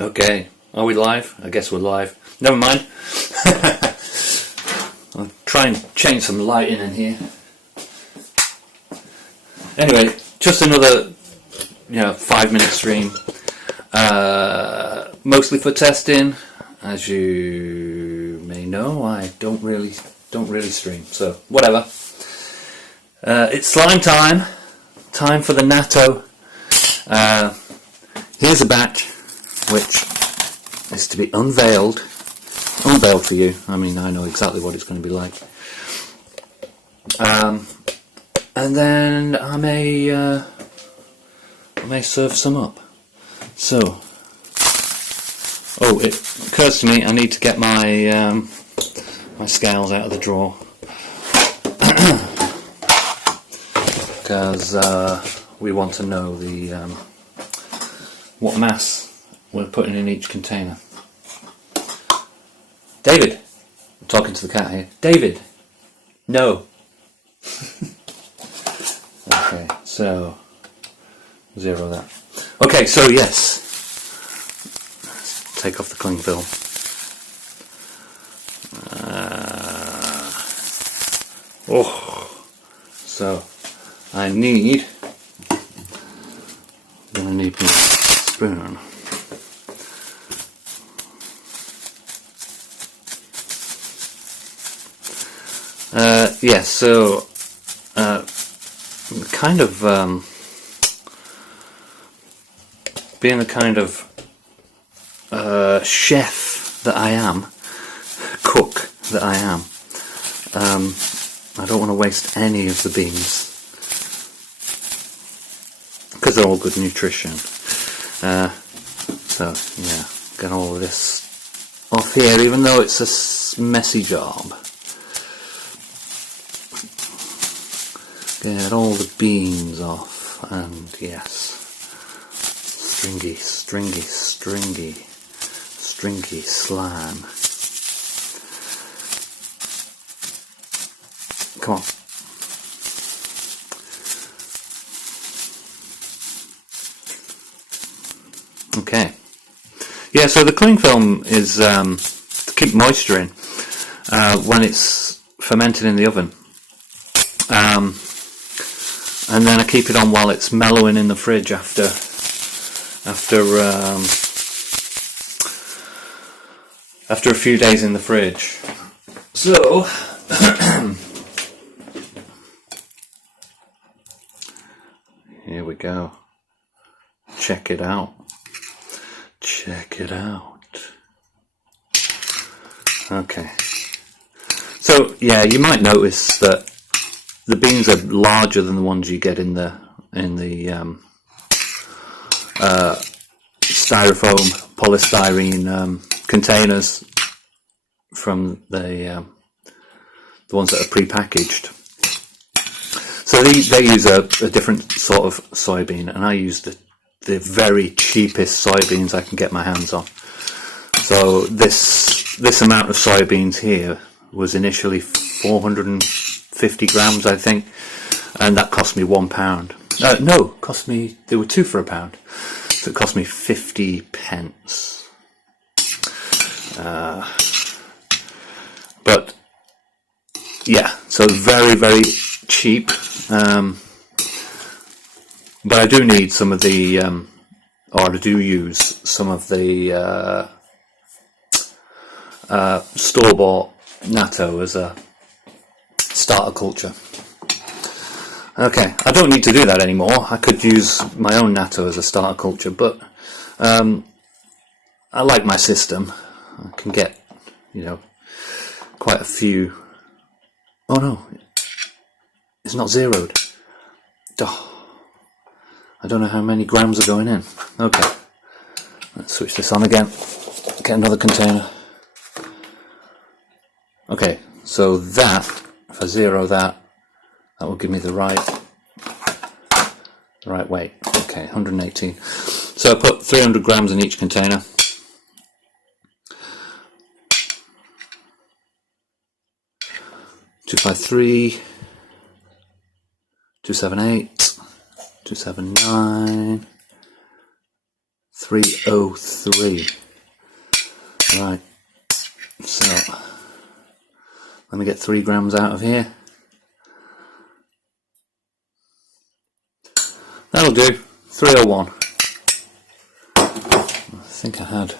Okay, are we live? I guess we're live. Never mind. I'll try and change some lighting in here. Anyway, just another 5-minute stream. Mostly for testing. As you may know, I don't really stream, so whatever. It's slime time. Time for the Nattō. Here's a batch which is to be unveiled for you. I mean, I know exactly what it's going to be like. And then I may serve some up. So, it occurs to me I need to get my my scales out of the drawer because we want to know the what mass we're putting in each container. David, I'm talking to the cat here. David, no. Okay, so 0 that. Okay, so yes. Let's take off the cling film. So I'm gonna need my spoon. Yes, so kind of being the kind of chef that I am, cook that I am, I don't want to waste any of the beans because they're all good nutrition. So yeah, get all of this off here, even though it's a messy job. Get all the beans off, and yes, stringy slime. Come on. Okay. Yeah, so the cling film is to keep moisture in when it's fermented in the oven. And then I keep it on while it's mellowing in the fridge after a few days in the fridge. So here we go. Check it out. Okay. So yeah, you might notice that the beans are larger than the ones you get in the styrofoam, polystyrene containers from the ones that are pre-packaged. So they use a different sort of soybean, and I use the very cheapest soybeans I can get my hands on. So this amount of soybeans here was initially 450 grams, I think, and that cost me £1. There were 2 for £1, so it cost me 50 pence. But yeah, so very, very cheap. But I do need some of the, or I do use some of the store-bought Nattō as a starter culture. Okay, I don't need to do that anymore. I could use my own Nattō as a starter culture, but I like my system. I can get, quite a few. Oh no, it's not zeroed. Oh, I don't know how many grams are going in. Okay, let's switch this on again. Get another container. Okay, so that, if I zero that will give me the right weight. Okay, 118. So I put 300 grams in each container. $253, $278, $279, 303. Right, so let me get 3 grams out of here. That'll do. 301. I think I had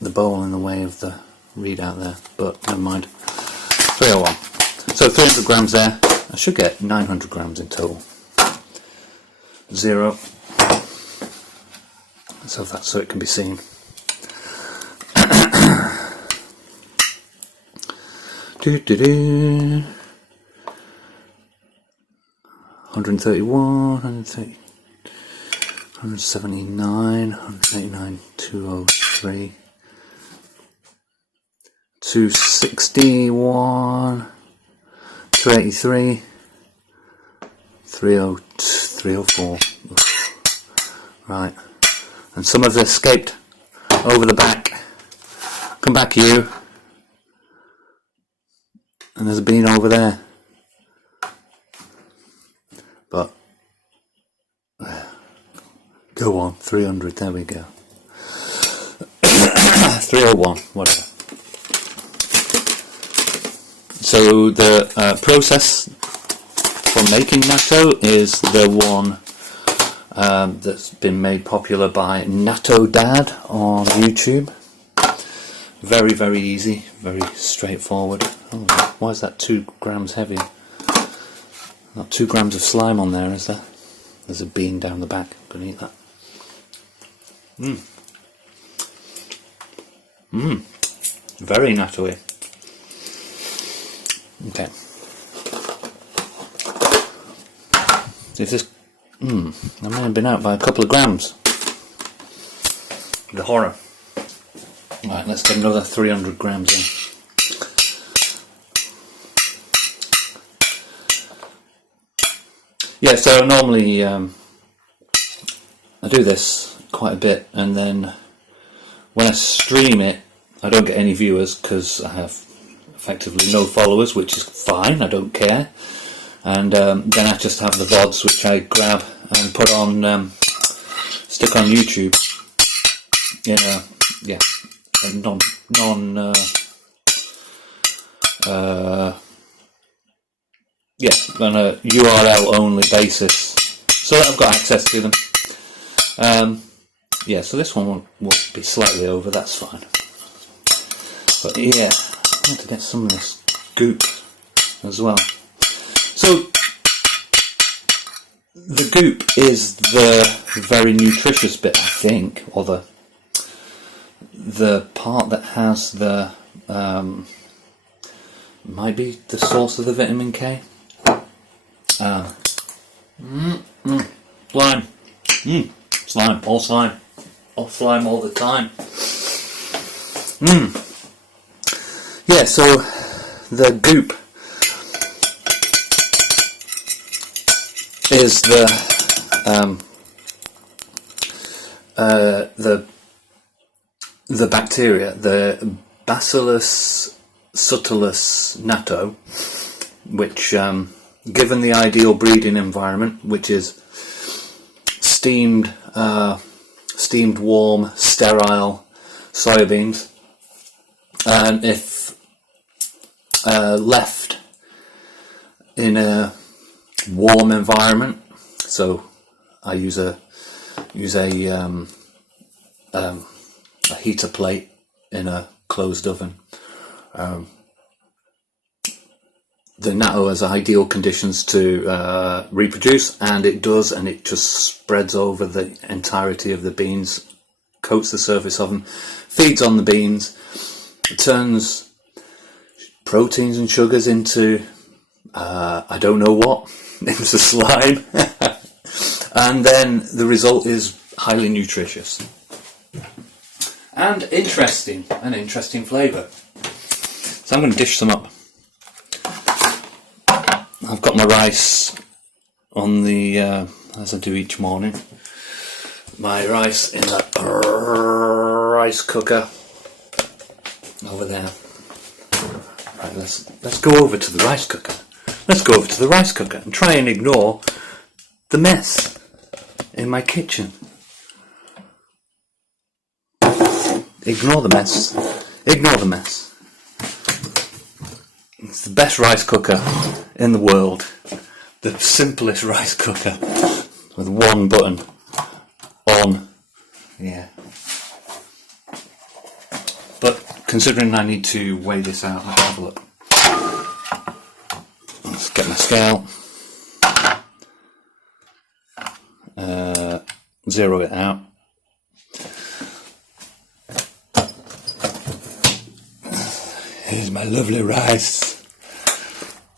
the bowl in the way of the readout there, but never mind. 301. So 300 grams there. I should get 900 grams in total. 0. So that's so it can be seen. Do do do. 131, 130, 179, 189, 203, 261, 283, 304. Right, and some have escaped over the back. Come back, you. And there's a bean over there. But go on, 300. There we go. 301, whatever. So the process for making natto is the one that's been made popular by Nattō Dad on YouTube. Very, very easy, very straightforward. Oh, why is that 2 grams heavy? Not 2 grams of slime on there, is there? There's a bean down the back. Gonna eat that. Very natto-y. Okay. If this, I may have been out by a couple of grams. The horror. Right, let's get another 300 grams in. Yeah, so normally I do this quite a bit, and then when I stream it, I don't get any viewers because I have effectively no followers, which is fine, I don't care. And then I just have the VODs, which I grab and put on, stick on YouTube. In a on a URL only basis, so that I've got access to them. So this one will be slightly over, that's fine. But yeah, I want to get some of this goop as well. So the goop is the very nutritious bit, I think, or the part that has the might be the source of the vitamin K. Slime. Slime, all slime all the time. Yeah, so the goop is the bacteria, the Bacillus subtilis natto, which given the ideal breeding environment, which is steamed, warm, sterile soybeans, and if left in a warm environment, so I use a heater plate in a closed oven. The natto has ideal conditions to reproduce, and it does, and it just spreads over the entirety of the beans, coats the surface of them, feeds on the beans, turns proteins and sugars into I don't know what, into slime, and then the result is highly nutritious and interesting, an interesting flavour. So I'm going to dish some up. I've got my rice on the, as I do each morning, my rice in the rice cooker over there. Right, let's go over to the rice cooker. Let's go over to the rice cooker and try and ignore the mess in my kitchen. Ignore the mess. Ignore the mess. It's the best rice cooker in the world. The simplest rice cooker with one button on. Yeah. But considering I need to weigh this out, let's have a look. Let's get my scale. Zero it out. Here's my lovely rice.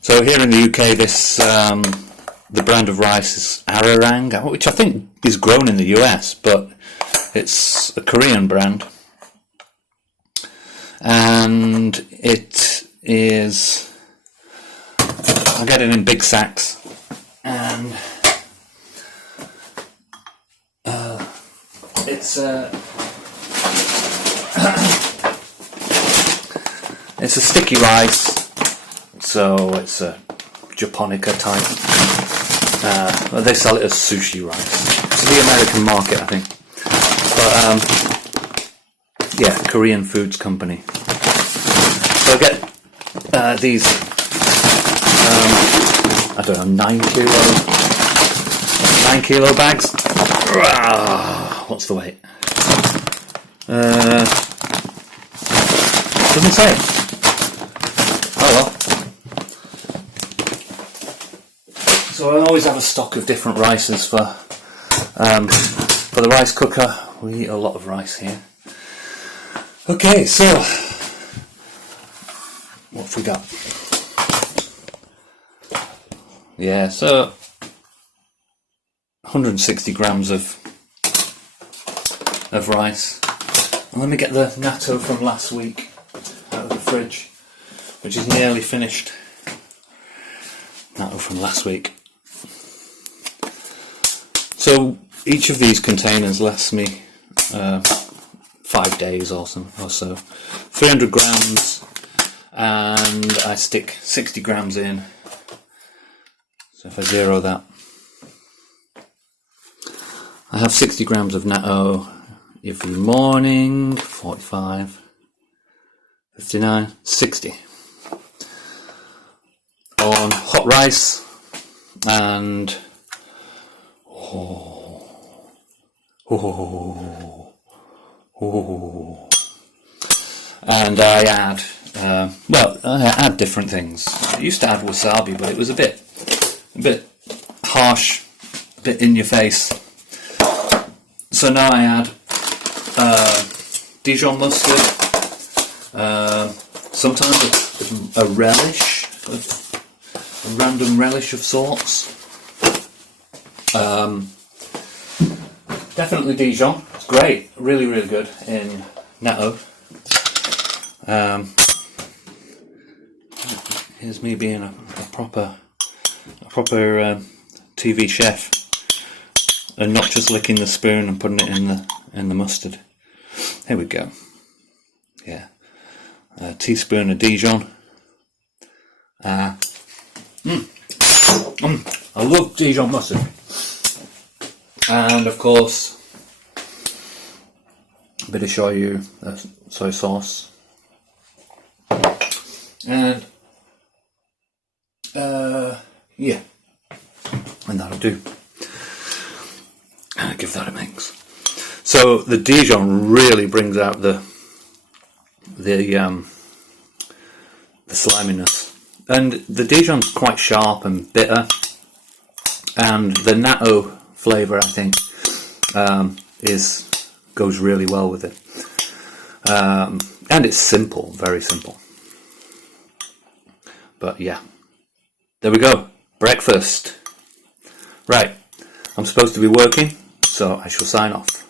So here in the UK, this the brand of rice is Ararang, which I think is grown in the US, but it's a Korean brand, and it is. I get it in big sacks, and it's it's a sticky rice, so it's a japonica type. They sell it as sushi rice. It's the American market, I think. But yeah, Korean foods company. So I get these. I don't know, 9 kilo bags. What's the weight? Doesn't say. Oh well. So I always have a stock of different rices for the rice cooker. We eat a lot of rice here. Okay, so what have we got? Yeah, so 160 grams of rice. And let me get the Nattō from last week out of the fridge, which is nearly finished. Nattō from last week. So each of these containers lasts me 5 days or so. 300 grams, and I stick 60 grams in. So if I zero that, I have 60 grams of Nattō every morning. 45, 59, 60 on hot rice, and and I add I add different things. I used to add wasabi, but it was a bit harsh, a bit in your face. So now I add Dijon mustard, sometimes a relish, a random relish of sorts. Definitely Dijon. It's great, really, really good in Nattō. Here's me being a proper TV chef, and not just licking the spoon and putting it in the mustard. Here we go. Yeah, a teaspoon of Dijon. I love Dijon mustard, and of course a bit of shoyu, soy sauce, and yeah, and that'll do. Give that a mix. So the Dijon really brings out the sliminess, and the Dijon's quite sharp and bitter, and the Nattō flavour, I think, goes really well with it, and it's simple, very simple. But yeah, there we go. Breakfast. Right, I'm supposed to be working, so I shall sign off.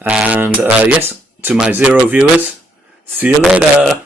And yes, to my 0 viewers, see you later.